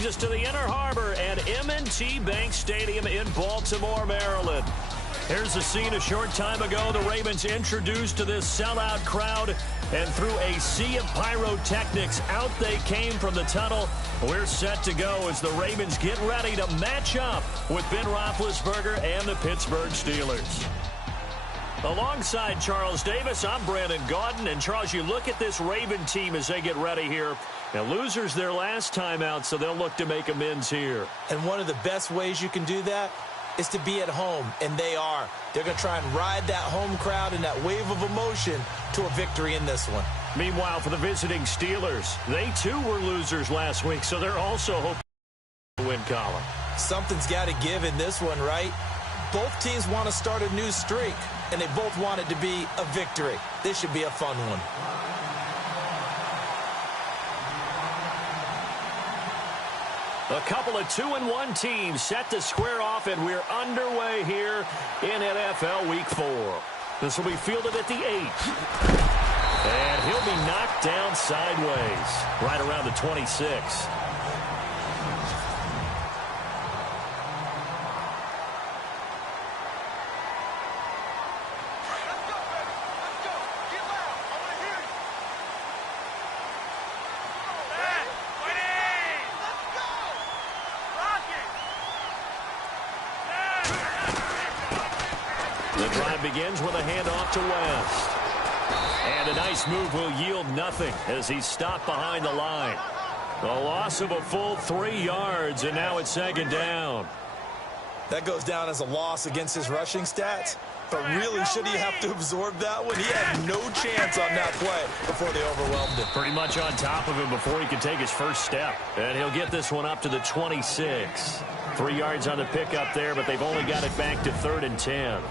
brings us to the Inner Harbor at M&T Bank Stadium in Baltimore, Maryland. Here's the scene a short time ago. The Ravens introduced to this sellout crowd, and through a sea of pyrotechnics, out they came from the tunnel. We're set to go as the Ravens get ready to match up with Ben Roethlisberger and the Pittsburgh Steelers. Alongside Charles Davis, I'm Brandon Gaudin. And, Charles, you look at this Raven team as they get ready here. Now, losers their last time out, so they'll look to make amends here. And one of the best ways you can do that is to be at home, and they are. They're going to try and ride that home crowd and that wave of emotion to a victory in this one. Meanwhile, for the visiting Steelers, they too were losers last week, so they're also hoping to win column. Something's got to give in this one, right? Both teams want to start a new streak, and they both want it to be a victory. This should be a fun one. A couple of 2-1 teams set to square off, and we're underway here in NFL Week 4. This will be fielded at the 8. And he'll be knocked down sideways right around the 26. The drive begins with a handoff to West. And a nice move will yield nothing as he's stopped behind the line. The loss of a full 3 yards, and now it's second down. That goes down as a loss against his rushing stats. But really, should he have to absorb that one? He had no chance on that play before they overwhelmed him. Pretty much on top of him before he could take his first step. And he'll get this one up to the 26. 3 yards on the pickup there, but they've only got it back to 3rd and 10.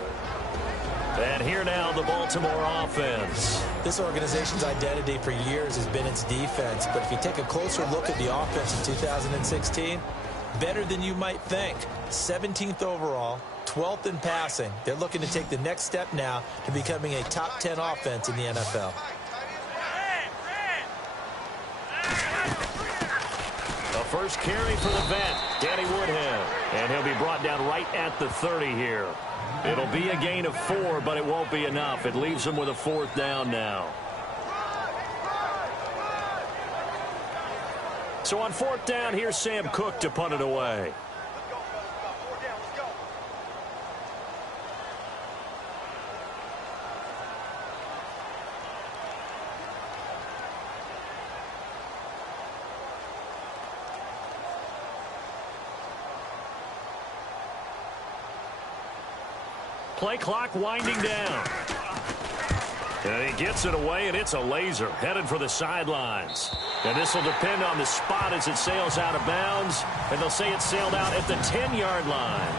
And here now, the Baltimore offense. This organization's identity for years has been its defense. But if you take a closer look at the offense in 2016, better than you might think. 17th overall, 12th in passing. They're looking to take the next step now to becoming a top 10 offense in the NFL. The first carry for the vet, Danny Woodhead. And he'll be brought down right at the 30 here. It'll be a gain of 4, but it won't be enough. It leaves them with a 4th down now. So on 4th down, here's Sam Cook to punt it away. Play clock winding down. And he gets it away, and it's a laser headed for the sidelines. And this will depend on the spot as it sails out of bounds. And they'll say it sailed out at the 10-yard line.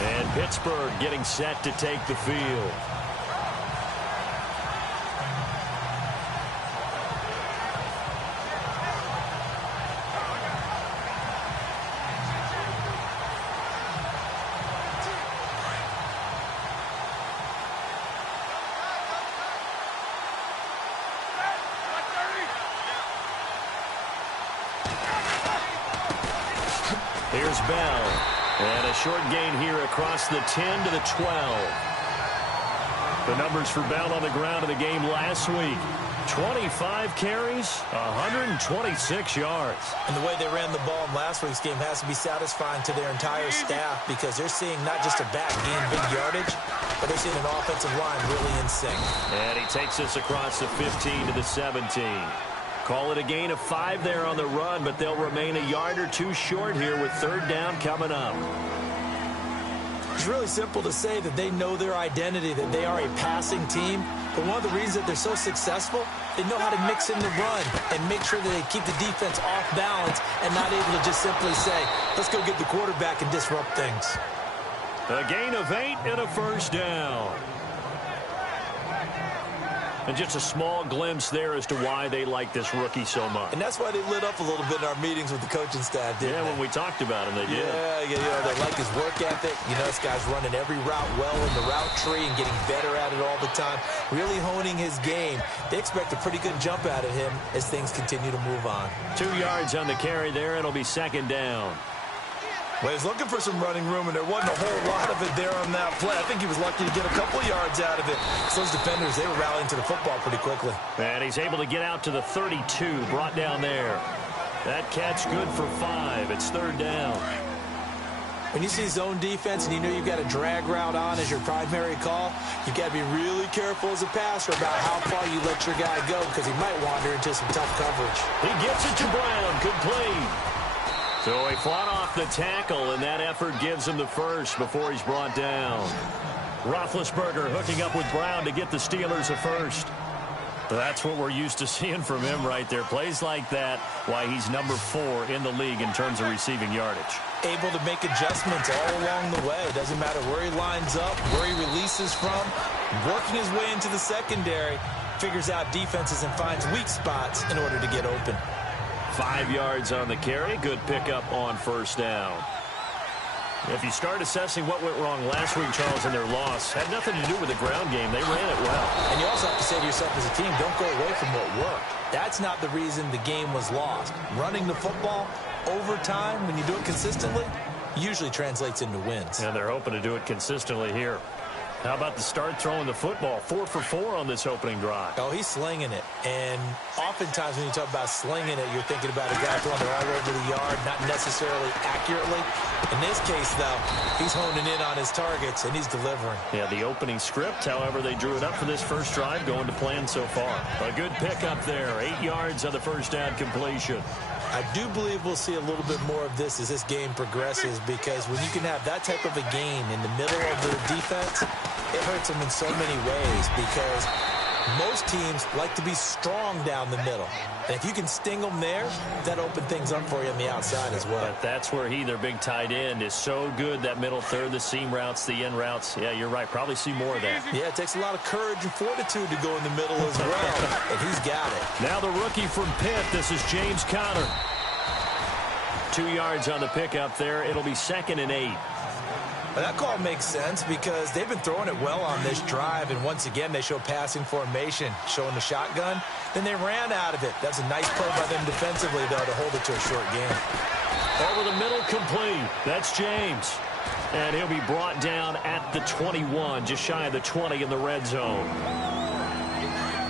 And Pittsburgh getting set to take the field. Here's Bell. And a short gain here across the 10 to the 12. The numbers for Bell on the ground in the game last week. 25 carries, 126 yards. And the way they ran the ball in last week's game has to be satisfying to their entire staff because they're seeing not just a back gain big yardage, but they're seeing an offensive line really in sync. And he takes us across the 15 to the 17. Call it a gain of 5 there on the run, but they'll remain a yard or 2 short here with 3rd down coming up. It's really simple to say that they know their identity, that they are a passing team. But one of the reasons that they're so successful, they know how to mix in the run and make sure that they keep the defense off balance and not able to just simply say, let's go get the quarterback and disrupt things. A gain of 8 and a 1st down. And just a small glimpse there as to why they like this rookie so much. And that's why they lit up a little bit in our meetings with the coaching staff, didn't they? When we talked about him, they did. Yeah, they like his work ethic. This guy's running every route well in the route tree and getting better at it all the time, really honing his game. They expect a pretty good jump out of him as things continue to move on. 2 yards on the carry there. It'll be second down. Well, he's looking for some running room, and there wasn't a whole lot of it there on that play. I think he was lucky to get a couple yards out of it. So those defenders, they were rallying to the football pretty quickly. And he's able to get out to the 32, brought down there. That catch good for 5. It's third down. When you see zone defense and you know you've got a drag route on as your primary call, you've got to be really careful as a passer about how far you let your guy go because he might wander into some tough coverage. He gets it to Brown, complete. So he fought off the tackle, and that effort gives him the first before he's brought down. Roethlisberger hooking up with Brown to get the Steelers a first. That's what we're used to seeing from him right there. Plays like that, why he's number 4 in the league in terms of receiving yardage. Able to make adjustments all along the way. Doesn't matter where he lines up, where he releases from. Working his way into the secondary, figures out defenses and finds weak spots in order to get open. 5 yards on the carry. Good pickup on first down. If you start assessing what went wrong last week, Charles, in their loss, had nothing to do with the ground game. They ran it well. And you also have to say to yourself as a team, don't go away from what worked. That's not the reason the game was lost. Running the football over time, when you do it consistently, usually translates into wins. And they're hoping to do it consistently here. How about the start throwing the football? 4 for 4 on this opening drive. Oh, he's slinging it. And oftentimes when you talk about slinging it, you're thinking about a guy throwing it all over the yard, not necessarily accurately. In this case, though, he's honing in on his targets, and he's delivering. Yeah, the opening script, however, they drew it up for this first drive, going to plan so far. A good pickup there. 8 yards on the first down completion. I do believe we'll see a little bit more of this as this game progresses, because when you can have that type of a game in the middle of the defense, it hurts them in so many ways, because most teams like to be strong down the middle. And if you can sting them there, that opens things up for you on the outside as well. But that's where their big tight end, is so good, that middle third, the seam routes, the in routes. Yeah, you're right. Probably see more of that. Yeah, it takes a lot of courage and fortitude to go in the middle as well, and he's got it. Now the rookie from Pitt, this is James Conner. 2 yards on the pickup there. It'll be second and 8. Well, that call makes sense because they've been throwing it well on this drive, and once again they show passing formation, showing the shotgun. Then they ran out of it. That's a nice play by them defensively, though, to hold it to a short game. Over the middle, complete. That's James. And he'll be brought down at the 21, just shy of the 20 in the red zone.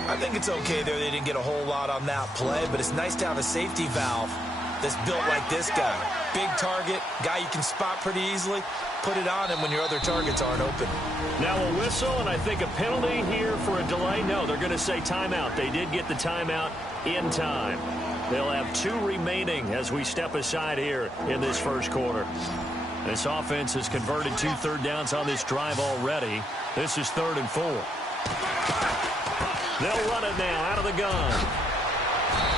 I think it's okay there. They didn't get a whole lot on that play, but it's nice to have a safety valve that's built like this guy. Big target, guy you can spot pretty easily. Put it on him when your other targets aren't open. Now a whistle, and I think a penalty here for a delay. No, they're going to say timeout. They did get the timeout in time. They'll have 2 remaining as we step aside here in this first quarter. This offense has converted 2 third downs on this drive already. This is 3rd and 4. They'll run it now out of the gun.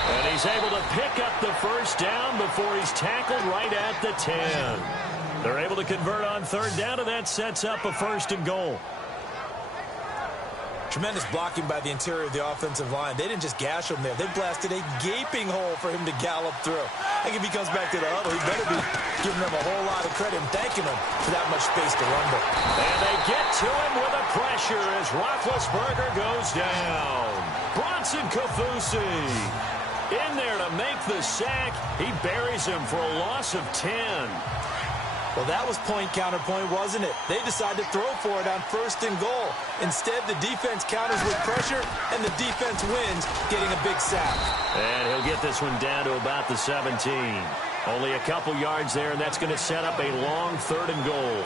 And he's able to pick up the first down before he's tackled right at the 10. They're able to convert on 3rd down, and that sets up a 1st and goal. Tremendous blocking by the interior of the offensive line. They didn't just gash him there. They blasted a gaping hole for him to gallop through. I think if he comes back to the huddle, he better be giving them a whole lot of credit and thanking them for that much space to run with. And they get to him with a pressure as Roethlisberger goes down. Bronson Kaufusi in there to make the sack. He buries him for a loss of 10. Well, that was point counterpoint, wasn't it? They decided to throw for it on 1st and goal. Instead, the defense counters with pressure, and the defense wins, getting a big sack. And he'll get this one down to about the 17. Only a couple yards there, and that's going to set up a long 3rd and goal.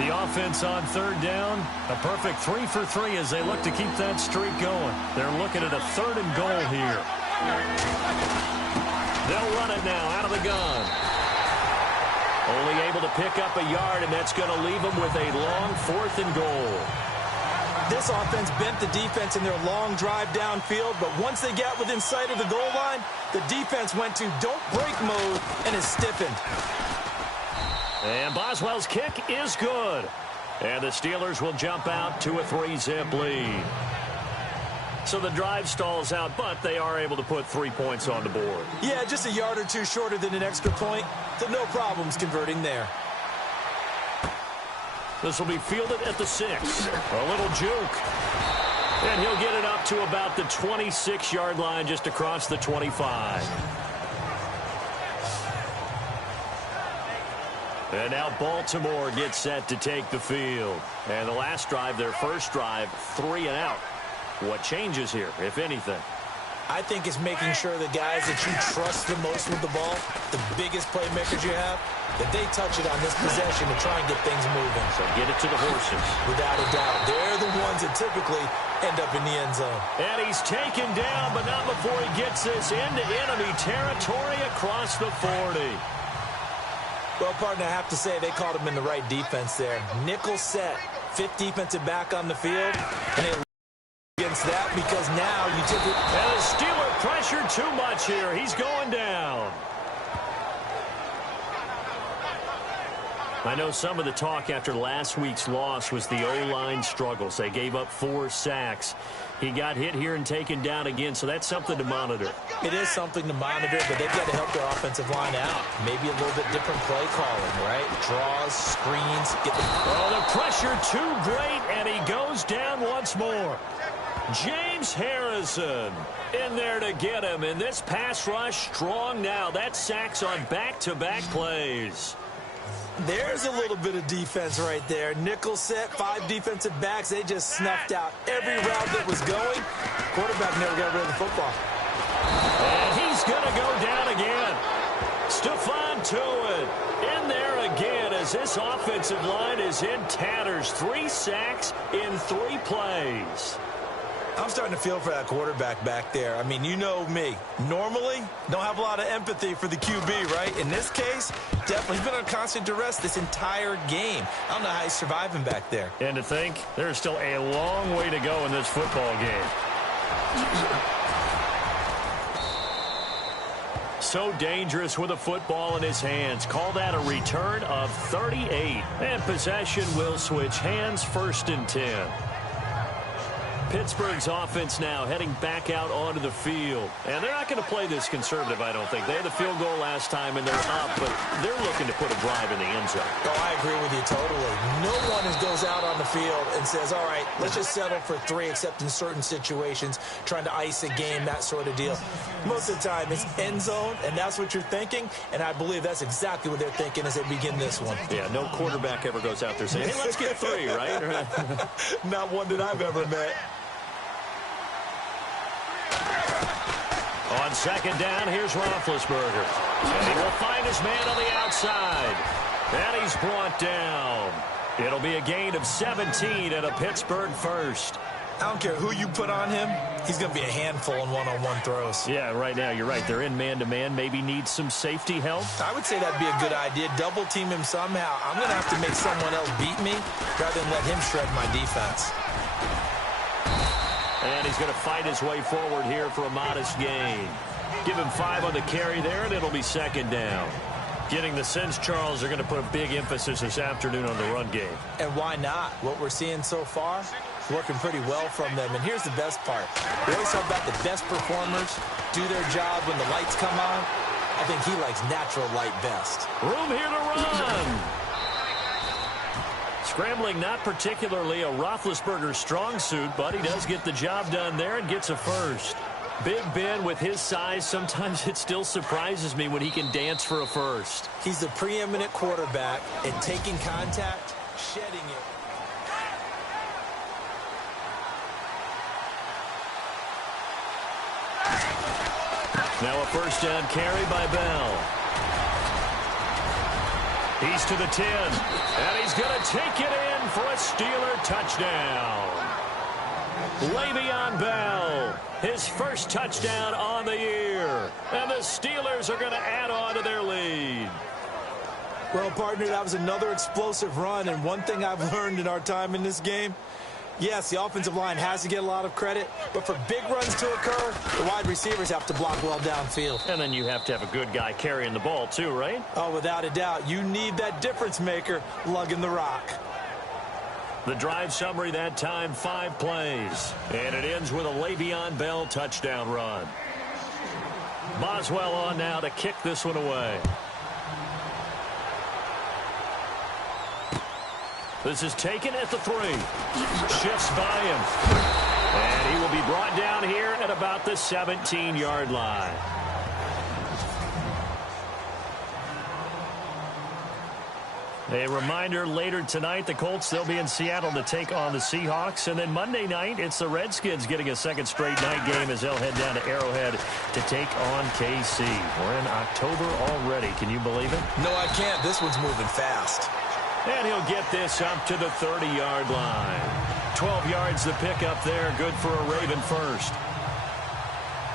The offense on 3rd down, a perfect 3 for 3 as they look to keep that streak going. They're looking at a 3rd and goal here. They'll run it now out of the gun. Only able to pick up a yard, and that's going to leave them with a long 4th and goal. This offense bent the defense in their long drive downfield, but once they got within sight of the goal line, the defense went to don't break mode and is stiffened. And Boswell's kick is good. And the Steelers will jump out to a 3-zip lead. So the drive stalls out, but they are able to put 3 points on the board. Yeah, just a yard or two shorter than an extra point, so no problems converting there. This will be fielded at the 6. A little juke. And he'll get it up to about the 26-yard line, just across the 25. And now Baltimore gets set to take the field. And the last drive, their first drive, 3 and out. What changes here, if anything? I think it's making sure the guys that you trust the most with the ball, the biggest playmakers you have, that they touch it on this possession to try and get things moving. So get it to the horses. Without a doubt. They're the ones that typically end up in the end zone. And he's taken down, but not before he gets this into enemy territory across the 40. Well, partner, I have to say they called him in the right defense there. Nickel set, 5th defensive back on the field, and they against that because now you took it. And the Steeler pressure too much here. He's going down. I know some of the talk after last week's loss was the O-line struggles. They gave up 4 sacks. He got hit here and taken down again, so that's something to monitor. It is something to monitor, but they've got to help their offensive line out. Maybe a little bit different play calling, right? Draws, screens, get the... Oh, the pressure too great, and he goes down once more. James Harrison in there to get him, and this pass rush strong now. That's sacks on back-to-back plays. There's a little bit of defense right there. Nickel set, 5 defensive backs. They just snuffed out every route that was going. Quarterback never got rid of the football. And he's going to go down again. Stephon Tuitt in there again as this offensive line is in tatters. 3 sacks in 3 plays. I'm starting to feel for that quarterback back there. I mean, you know me. Normally, don't have a lot of empathy for the QB, right? In this case, definitely. He's been on constant duress this entire game. I don't know how he's surviving back there. And to think, there's still a long way to go in this football game. So dangerous with a football in his hands. Call that a return of 38. And possession will switch hands, 1st and 10. Pittsburgh's offense now heading back out onto the field. And they're not going to play this conservative, I don't think. They had the field goal last time, and they're up, but they're looking to put a drive in the end zone. Oh, I agree with you totally. No one goes out on the field and says, all right, let's just settle for 3, except in certain situations, trying to ice a game, that sort of deal. Most of the time, it's end zone, and that's what you're thinking, and I believe that's exactly what they're thinking as they begin this one. Yeah, no quarterback ever goes out there saying, hey, let's get 3, right? Not one that I've ever met. On 2nd down, here's Roethlisberger. And he will find his man on the outside. And he's brought down. It'll be a gain of 17 and a Pittsburgh first. I don't care who you put on him. He's going to be a handful in one-on-one throws. Yeah, right now, you're right. They're in man-to-man. Maybe need some safety help. I would say that'd be a good idea. Double team him somehow. I'm going to have to make someone else beat me rather than let him shred my defense. And he's going to fight his way forward here for a modest gain. Give him 5 on the carry there, and it'll be 2nd down. Getting the sense, Charles, are going to put a big emphasis this afternoon on the run game. And why not? What we're seeing so far is working pretty well from them. And here's the best part. We always talk about the best performers do their job when the lights come on. I think he likes natural light best. Room here to run. Scrambling, not particularly a Roethlisberger strong suit, but he does get the job done there and gets a first. Big Ben, with his size, sometimes it still surprises me when he can dance for a first. He's the preeminent quarterback at taking contact, shedding it. Now a 1st down carry by Bell. He's to the 10, and he's going to take it in for a Steeler touchdown. Le'Veon Bell, his first touchdown on the year. And the Steelers are going to add on to their lead. Well, partner, that was another explosive run, and one thing I've learned in our time in this game, yes, the offensive line has to get a lot of credit, but for big runs to occur, the wide receivers have to block well downfield. And then you have to have a good guy carrying the ball too, right? Oh, without a doubt. You need that difference maker lugging the rock. The drive summary that time, 5 plays. And it ends with a Le'Veon Bell touchdown run. Boswell on now to kick this one away. This is taken at the 3. Shifts by him. And he will be brought down here at about the 17-yard line. A reminder, later tonight, the Colts, they'll be in Seattle to take on the Seahawks. And then Monday night, it's the Redskins getting a second straight night game as they'll head down to Arrowhead to take on KC. We're in October already. Can you believe it? No, I can't. This one's moving fast. And he'll get this up to the 30-yard line. 12 yards the pick up there. Good for a Raven first.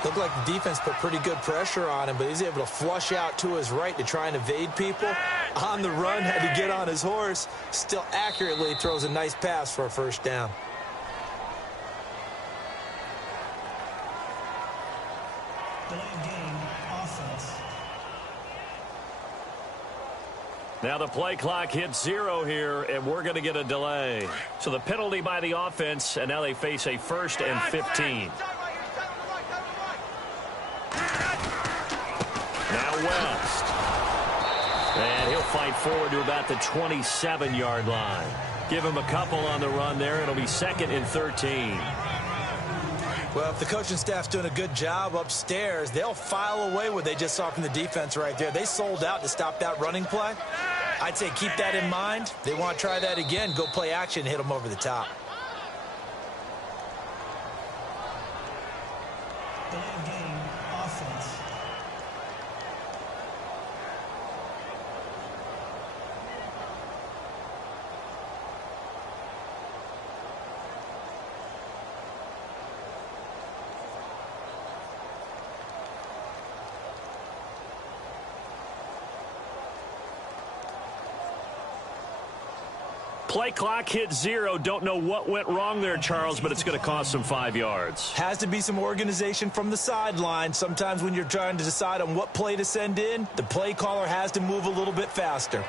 Looked like the defense put pretty good pressure on him, but he's able to flush out to his right to try and evade people. On the run, had to get on his horse. Still accurately throws a nice pass for a first down. Now the play clock hits 0 here, and we're going to get a delay. So the penalty by the offense, and now they face a 1st and 15. Now West. And he'll fight forward to about the 27-yard line. Give him a couple on the run there. It'll be 2nd and 13. Well, if the coaching staff's doing a good job upstairs, they'll file away what they just saw from the defense right there. They sold out to stop that running play. I'd say keep that in mind. They want to try that again. Go play action and hit them over the top. Play clock hit 0. Don't know what went wrong there, Charles, but it's going to cost them 5 yards. Has to be some organization from the sideline. Sometimes when you're trying to decide on what play to send in, the play caller has to move a little bit faster.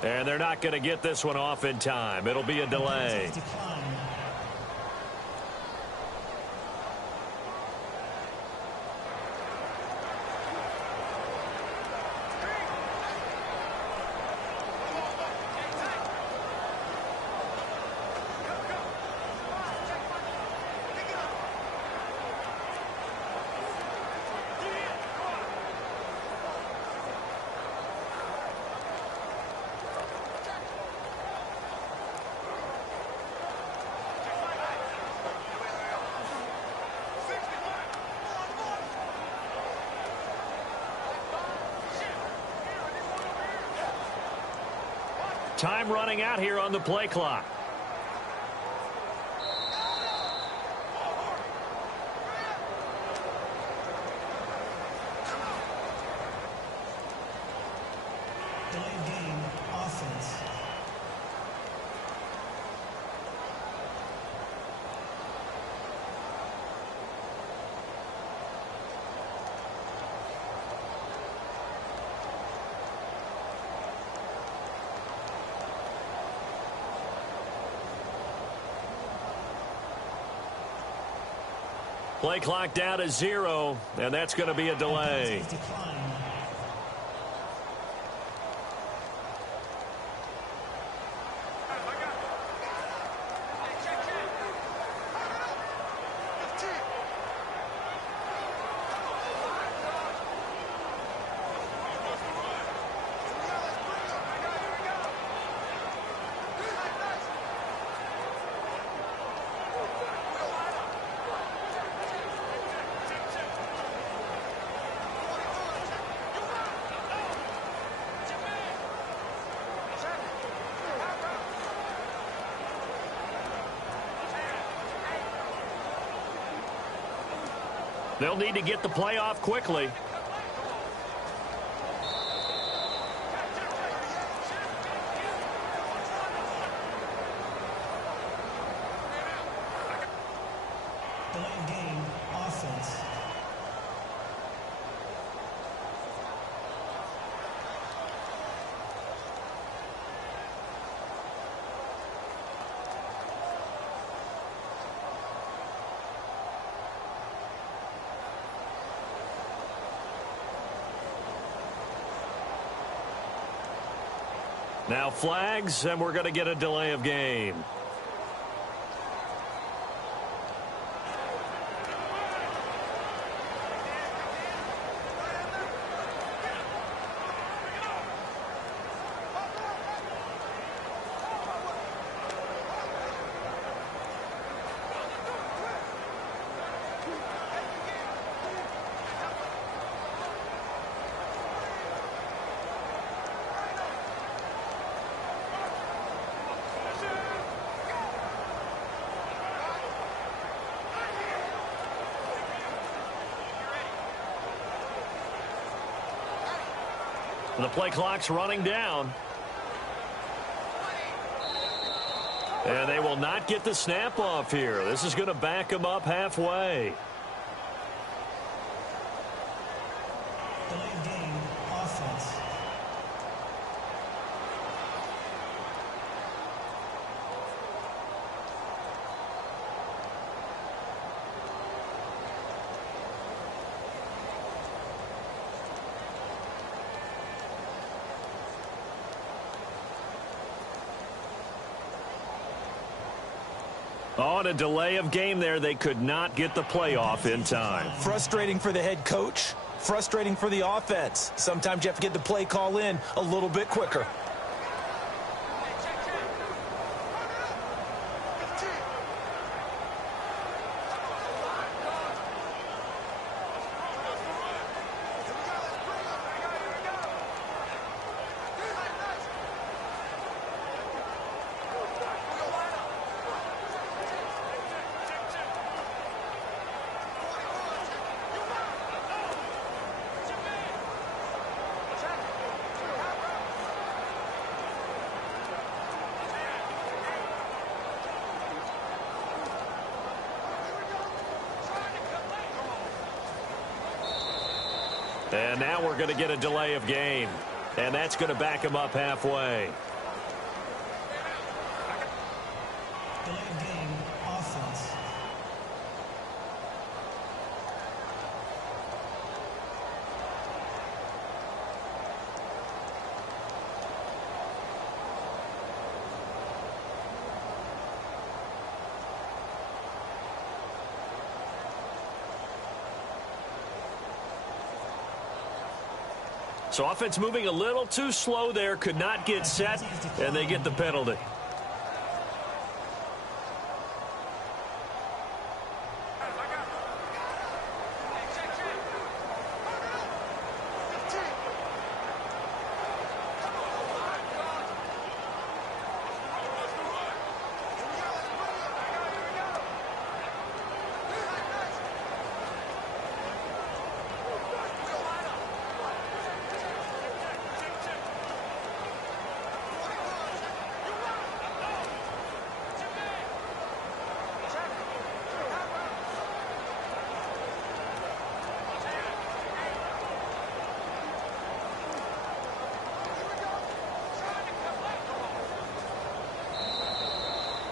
And they're not going to get this one off in time. It'll be a delay. Time running out here on the play clock. Delayed game, offense. Play clock down to 0, and that's going to be a delay. They'll need to get the play off quickly. Delayed game, offense. Now flags, and we're going to get a delay of game. The play clock's running down. And they will not get the snap off here. This is going to back them up halfway. Delayed game, offense. On a delay of game there, they could not get the playoff in time. Frustrating for the head coach. Frustrating for the offense. Sometimes you have to get the play call in a little bit quicker. And now we're going to get a delay of game. And that's going to back him up halfway. Delayed game, offense. So offense moving a little too slow there, could not get set, and they get the penalty.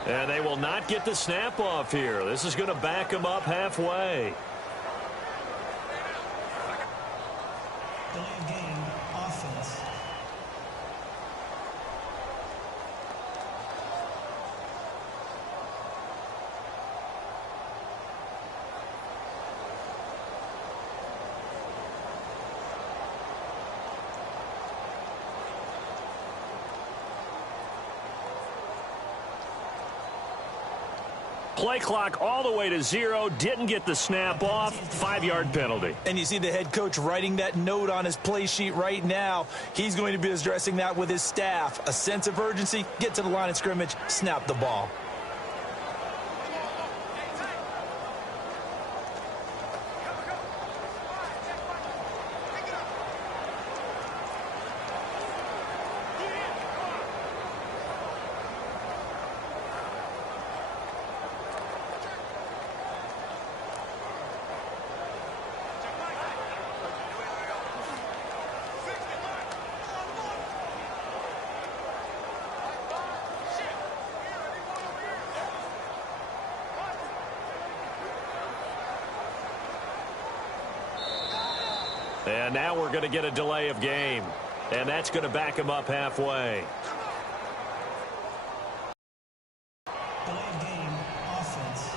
And they will not get the snap off here. This is going to back them up halfway. Delay of game, offense. Play clock all the way to 0. Didn't get the snap off. 5-yard penalty. And you see the head coach writing that note on his play sheet right now. He's going to be addressing that with his staff. A sense of urgency, get to the line of scrimmage, snap the ball. And now we're going to get a delay of game. And that's going to back him up halfway. Delay of game, offense.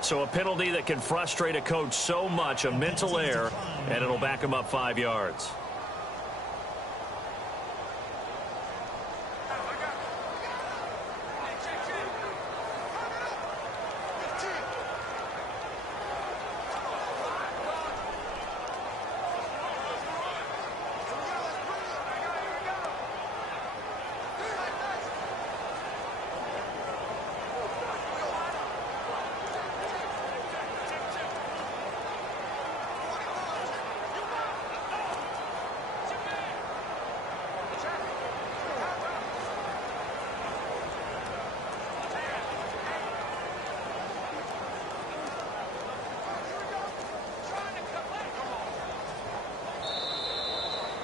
So a penalty that can frustrate a coach so much, a mental error, and it'll back him up 5 yards.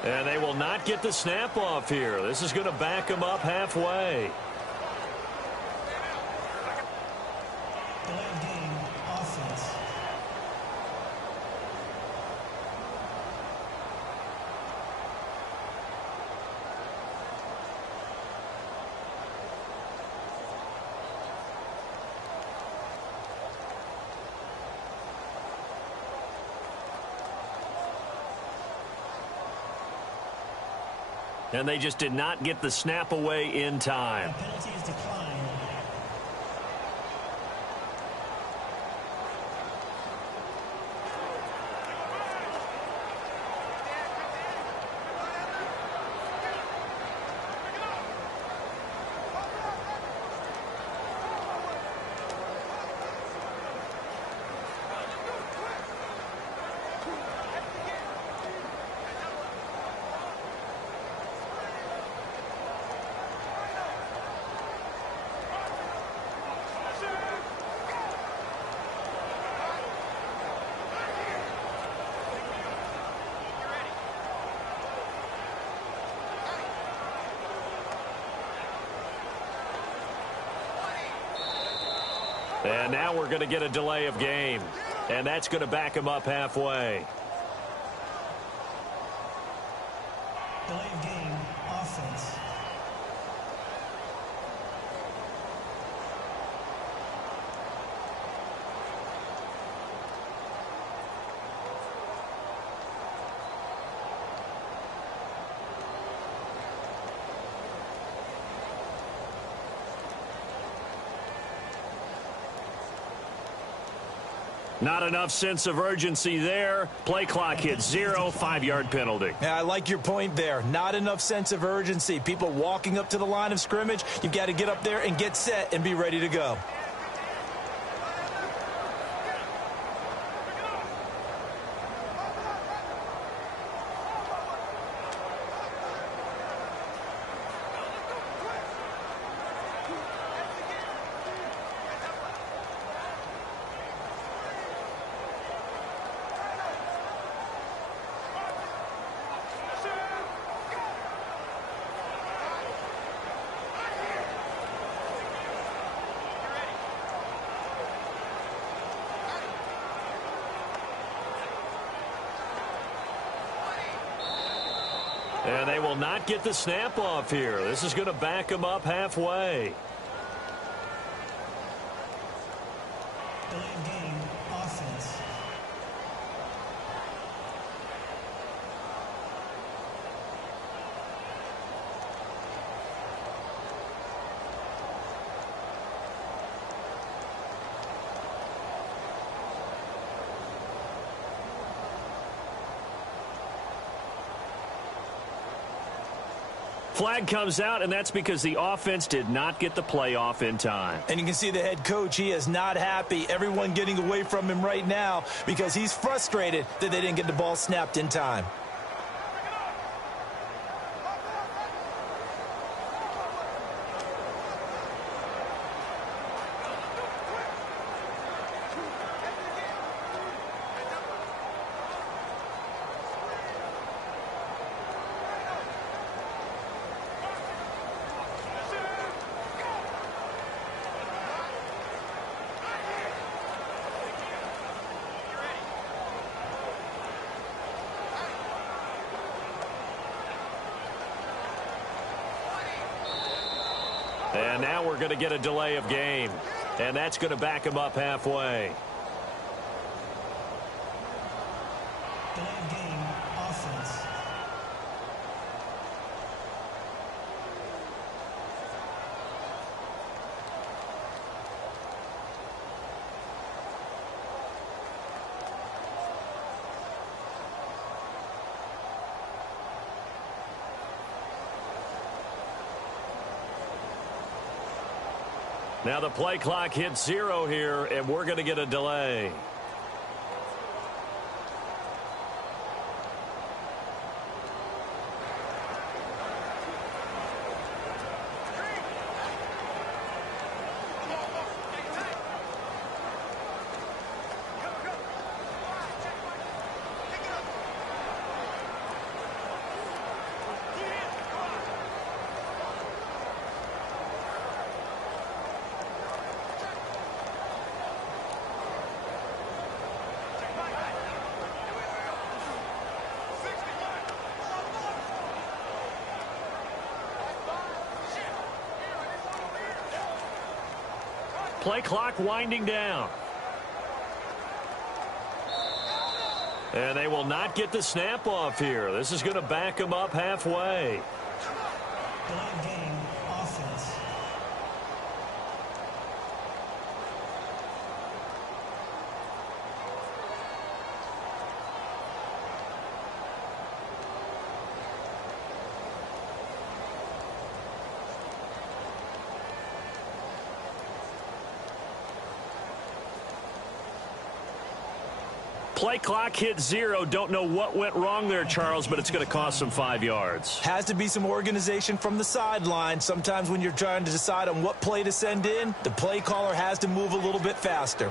And they will not get the snap off here. This is going to back them up halfway. Delay of game, offense. And they just did not get the snap away in time. The penalty is declined. And now we're going to get a delay of game. And that's going to back him up halfway. Delay of game, offense. Not enough sense of urgency there. Play clock hits 0, 5-yard penalty. Yeah, I like your point there. Not enough sense of urgency. People walking up to the line of scrimmage, you've got to get up there and get set and be ready to go. And they will not get the snap off here. This is going to back them up halfway. Delay of game, offense. Flag comes out, and that's because the offense did not get the play off in time. And you can see the head coach, he is not happy. Everyone getting away from him right now because he's frustrated that they didn't get the ball snapped in time. And now we're going to get a delay of game. And that's going to back them up halfway. Delay of game, offense. Now the play clock hits 0 here, and we're going to get a delay. Play clock winding down. And they will not get the snap off here. This is going to back them up halfway. Delay of game, offense. Play clock hit 0. Don't know what went wrong there, Charles, but it's going to cost them 5 yards. Has to be some organization from the sideline. Sometimes when you're trying to decide on what play to send in, the play caller has to move a little bit faster.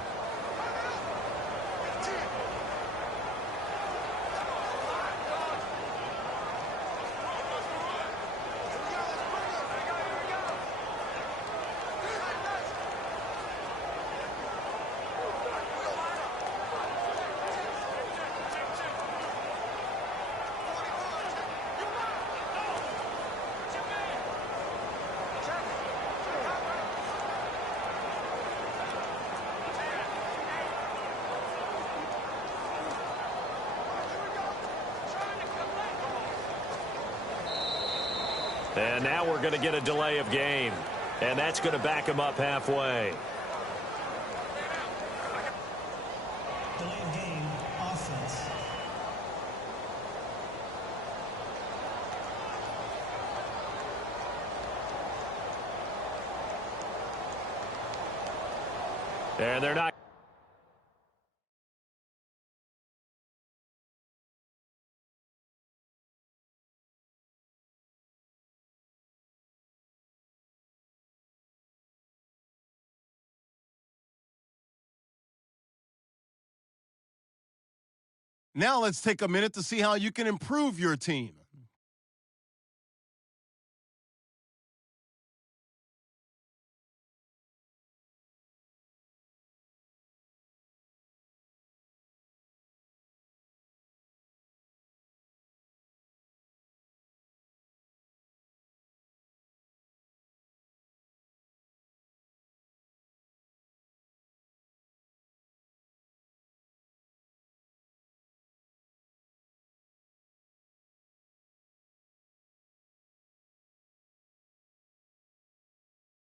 And now we're going to get a delay of game. And that's going to back them up halfway. Delay of game, offense. And they're not. Now let's take a minute to see how you can improve your team.